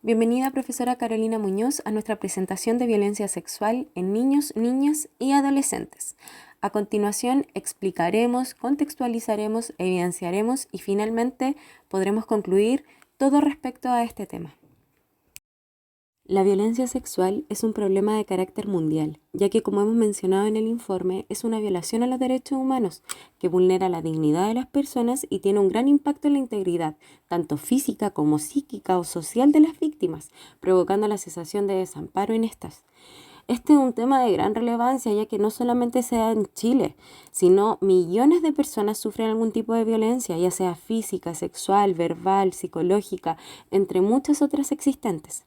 Bienvenida, profesora Carolina Muñoz, a nuestra presentación de violencia sexual en niños, niñas y adolescentes. A continuación, explicaremos, contextualizaremos, evidenciaremos y finalmente podremos concluir todo respecto a este tema. La violencia sexual es un problema de carácter mundial, ya que, como hemos mencionado en el informe, es una violación a los derechos humanos que vulnera la dignidad de las personas y tiene un gran impacto en la integridad, tanto física como psíquica o social de las víctimas, provocando la sensación de desamparo en estas. Este es un tema de gran relevancia, ya que no solamente se da en Chile, sino millones de personas sufren algún tipo de violencia, ya sea física, sexual, verbal, psicológica, entre muchas otras existentes.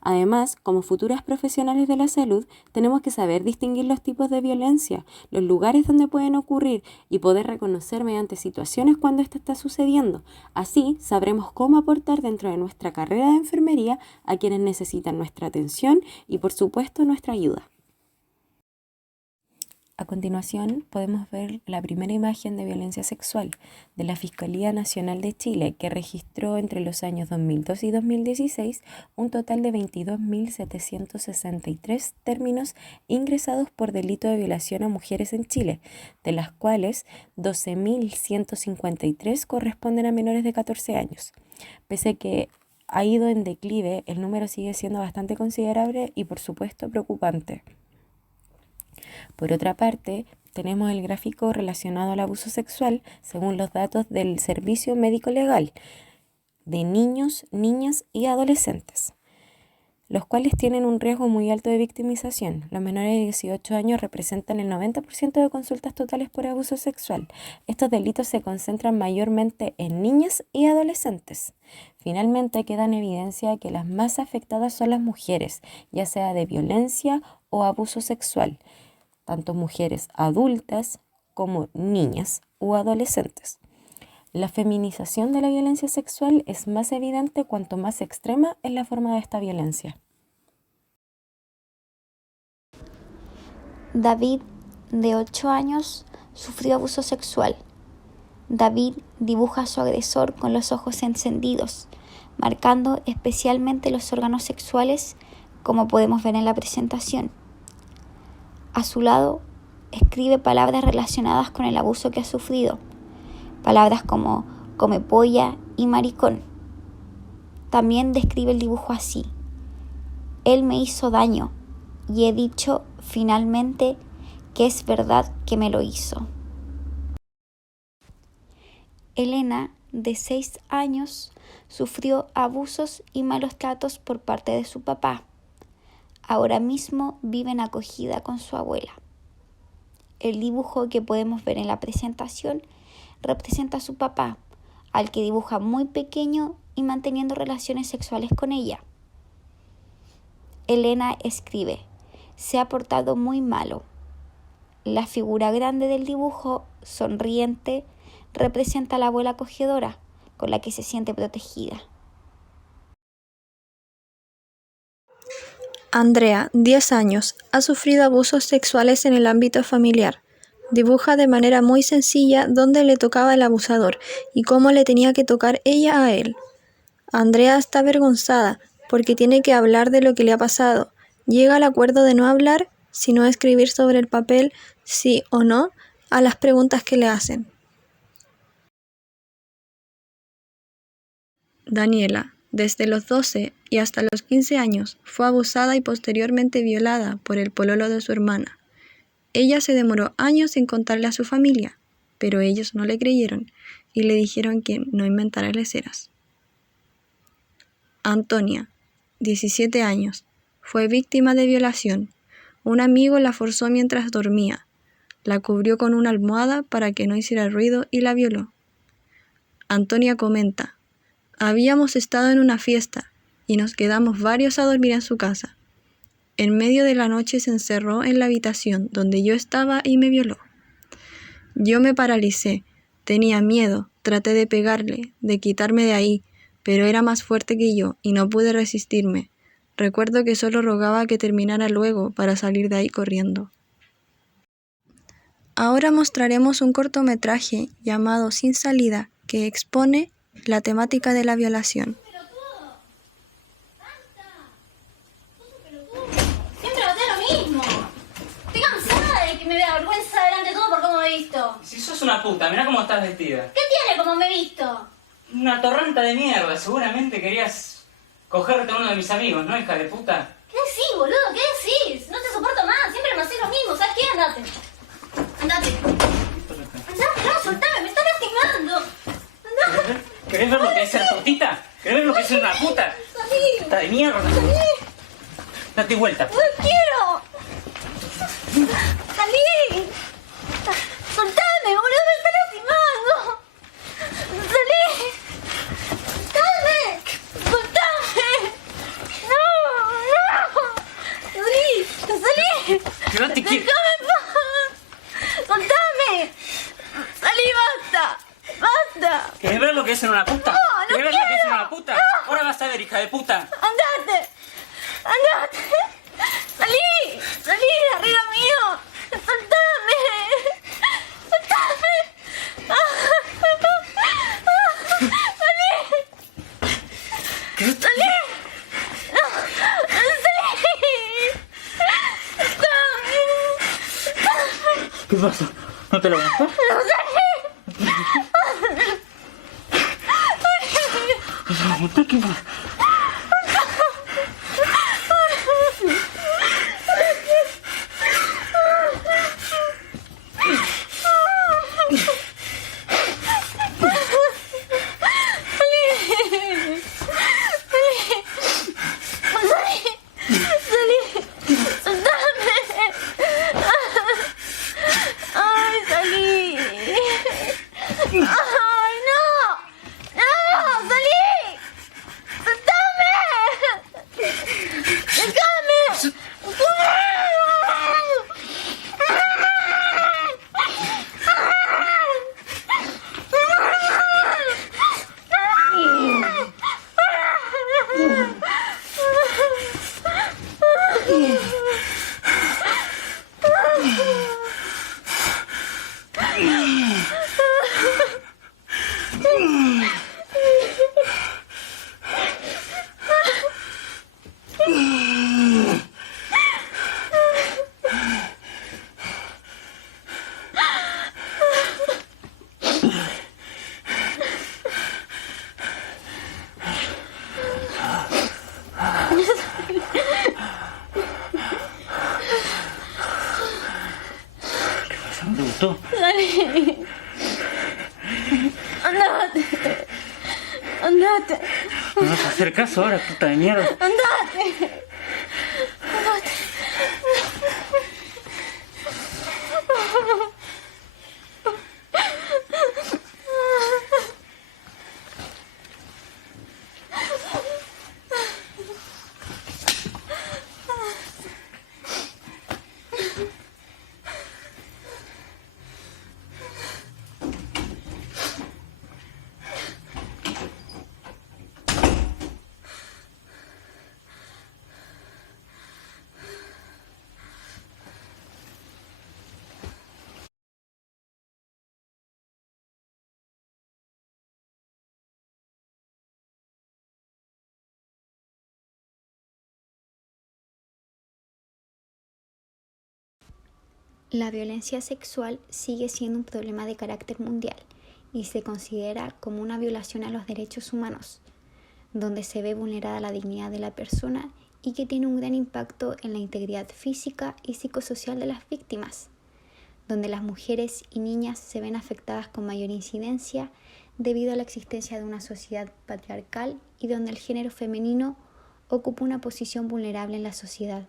Además, como futuras profesionales de la salud, tenemos que saber distinguir los tipos de violencia, los lugares donde pueden ocurrir y poder reconocer mediante situaciones cuando esto está sucediendo. Así, sabremos cómo aportar dentro de nuestra carrera de enfermería a quienes necesitan nuestra atención y, por supuesto, nuestra ayuda. A continuación, podemos ver la primera imagen de violencia sexual de la Fiscalía Nacional de Chile, que registró entre los años 2002 y 2016 un total de 22.763 términos ingresados por delito de violación a mujeres en Chile, de las cuales 12.153 corresponden a menores de 14 años. Pese a que ha ido en declive, el número sigue siendo bastante considerable y, por supuesto, preocupante. Por otra parte, tenemos el gráfico relacionado al abuso sexual según los datos del Servicio Médico Legal de niños, niñas y adolescentes, los cuales tienen un riesgo muy alto de victimización. Los menores de 18 años representan el 90% de consultas totales por abuso sexual. Estos delitos se concentran mayormente en niñas y adolescentes. Finalmente, queda en evidencia que las más afectadas son las mujeres, ya sea de violencia o abuso sexual, tanto mujeres adultas como niñas o adolescentes. La feminización de la violencia sexual es más evidente cuanto más extrema es la forma de esta violencia. David, de 8 años, sufrió abuso sexual. David dibuja a su agresor con los ojos encendidos, marcando especialmente los órganos sexuales, como podemos ver en la presentación. A su lado, escribe palabras relacionadas con el abuso que ha sufrido, palabras como come polla y maricón. También describe el dibujo así: él me hizo daño y he dicho finalmente que es verdad que me lo hizo. Elena, de 6 años, sufrió abusos y malos tratos por parte de su papá. Ahora mismo vive en acogida con su abuela. El dibujo que podemos ver en la presentación representa a su papá, al que dibuja muy pequeño y manteniendo relaciones sexuales con ella. Elena escribe: se ha portado muy malo. La figura grande del dibujo, sonriente, representa a la abuela acogedora, con la que se siente protegida. Andrea, 10 años, ha sufrido abusos sexuales en el ámbito familiar. Dibuja de manera muy sencilla dónde le tocaba el abusador y cómo le tenía que tocar ella a él. Andrea está avergonzada porque tiene que hablar de lo que le ha pasado. Llega al acuerdo de no hablar, sino escribir sobre el papel sí o no a las preguntas que le hacen. Daniela, desde los 12 y hasta los 15 años, fue abusada y posteriormente violada por el pololo de su hermana. Ella se demoró años en contarle a su familia, pero ellos no le creyeron y le dijeron que no inventara leceras. Antonia, 17 años, fue víctima de violación. Un amigo la forzó mientras dormía, la cubrió con una almohada para que no hiciera ruido y la violó. Antonia comenta: habíamos estado en una fiesta y nos quedamos varios a dormir en su casa. En medio de la noche se encerró en la habitación donde yo estaba y me violó. Yo me paralicé, tenía miedo, traté de pegarle, de quitarme de ahí, pero era más fuerte que yo y no pude resistirme. Recuerdo que solo rogaba que terminara luego para salir de ahí corriendo. Ahora mostraremos un cortometraje llamado Sin Salida que expone la temática de la violación. he visto? Si sos una puta, mirá cómo estás vestida. ¿Qué tiene como me he visto? Una torranta de mierda, seguramente querías cogerte a uno de mis amigos, ¿no, hija de puta? ¿Qué decís, boludo? ¿Qué decís? No te soporto más, siempre me haces lo mismo, ¿sabes qué? Andate. Andate. Andate, no, soltame, me estás lastimando. Andate. ¿Querés ver lo que es ser putita? ¿Querés ver lo que es ser una puta? Salí. Puta de mierda. Salí. Date vuelta. No quiero. Salí. Soltame, boludo, me estás lastimando. Salí. Soltame. Soltame. No. Salí. Quédate quieto. Déjame en paz. Soltame. Salí, basta. Basta. ¿Querés ver lo que es ser una puta? No ¿Querés ver lo que es ser quiero. una puta? No. Ahora vas a ver, hija de puta. Andate. Andate. Salí. Salí de arriba mío. Soltame. Soltame. Salí. Salí. No. Salí. Soltame. ¿Qué pasa? ¿No te lo aguantas? No, salí. ¿No te lo aguantas? ¿Qué pasa? Ay, salí. Ay, no. No, salí. Soltame. Déjame. ¿No te gustó? Salí. Andate. Andate. ¿Me vas a hacer caso ahora, puta de mierda? Andate. Andate. La violencia sexual sigue siendo un problema de carácter mundial y se considera como una violación a los derechos humanos, donde se ve vulnerada la dignidad de la persona y que tiene un gran impacto en la integridad física y psicosocial de las víctimas, donde las mujeres y niñas se ven afectadas con mayor incidencia debido a la existencia de una sociedad patriarcal y donde el género femenino ocupa una posición vulnerable en la sociedad.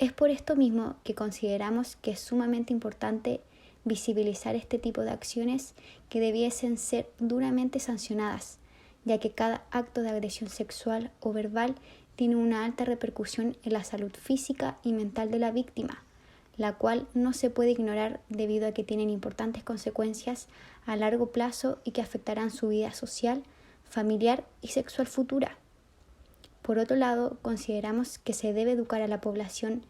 Es por esto mismo que consideramos que es sumamente importante visibilizar este tipo de acciones que debiesen ser duramente sancionadas, ya que cada acto de agresión sexual o verbal tiene una alta repercusión en la salud física y mental de la víctima, la cual no se puede ignorar debido a que tienen importantes consecuencias a largo plazo y que afectarán su vida social, familiar y sexual futura. Por otro lado, consideramos que se debe educar a la población,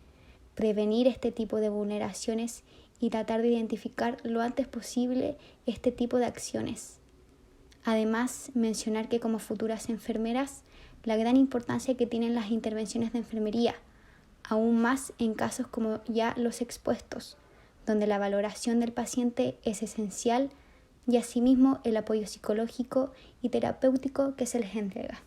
prevenir este tipo de vulneraciones y tratar de identificar lo antes posible este tipo de acciones. Además, mencionar que como futuras enfermeras, la gran importancia que tienen las intervenciones de enfermería, aún más en casos como ya los expuestos, donde la valoración del paciente es esencial y asimismo el apoyo psicológico y terapéutico que se les entrega.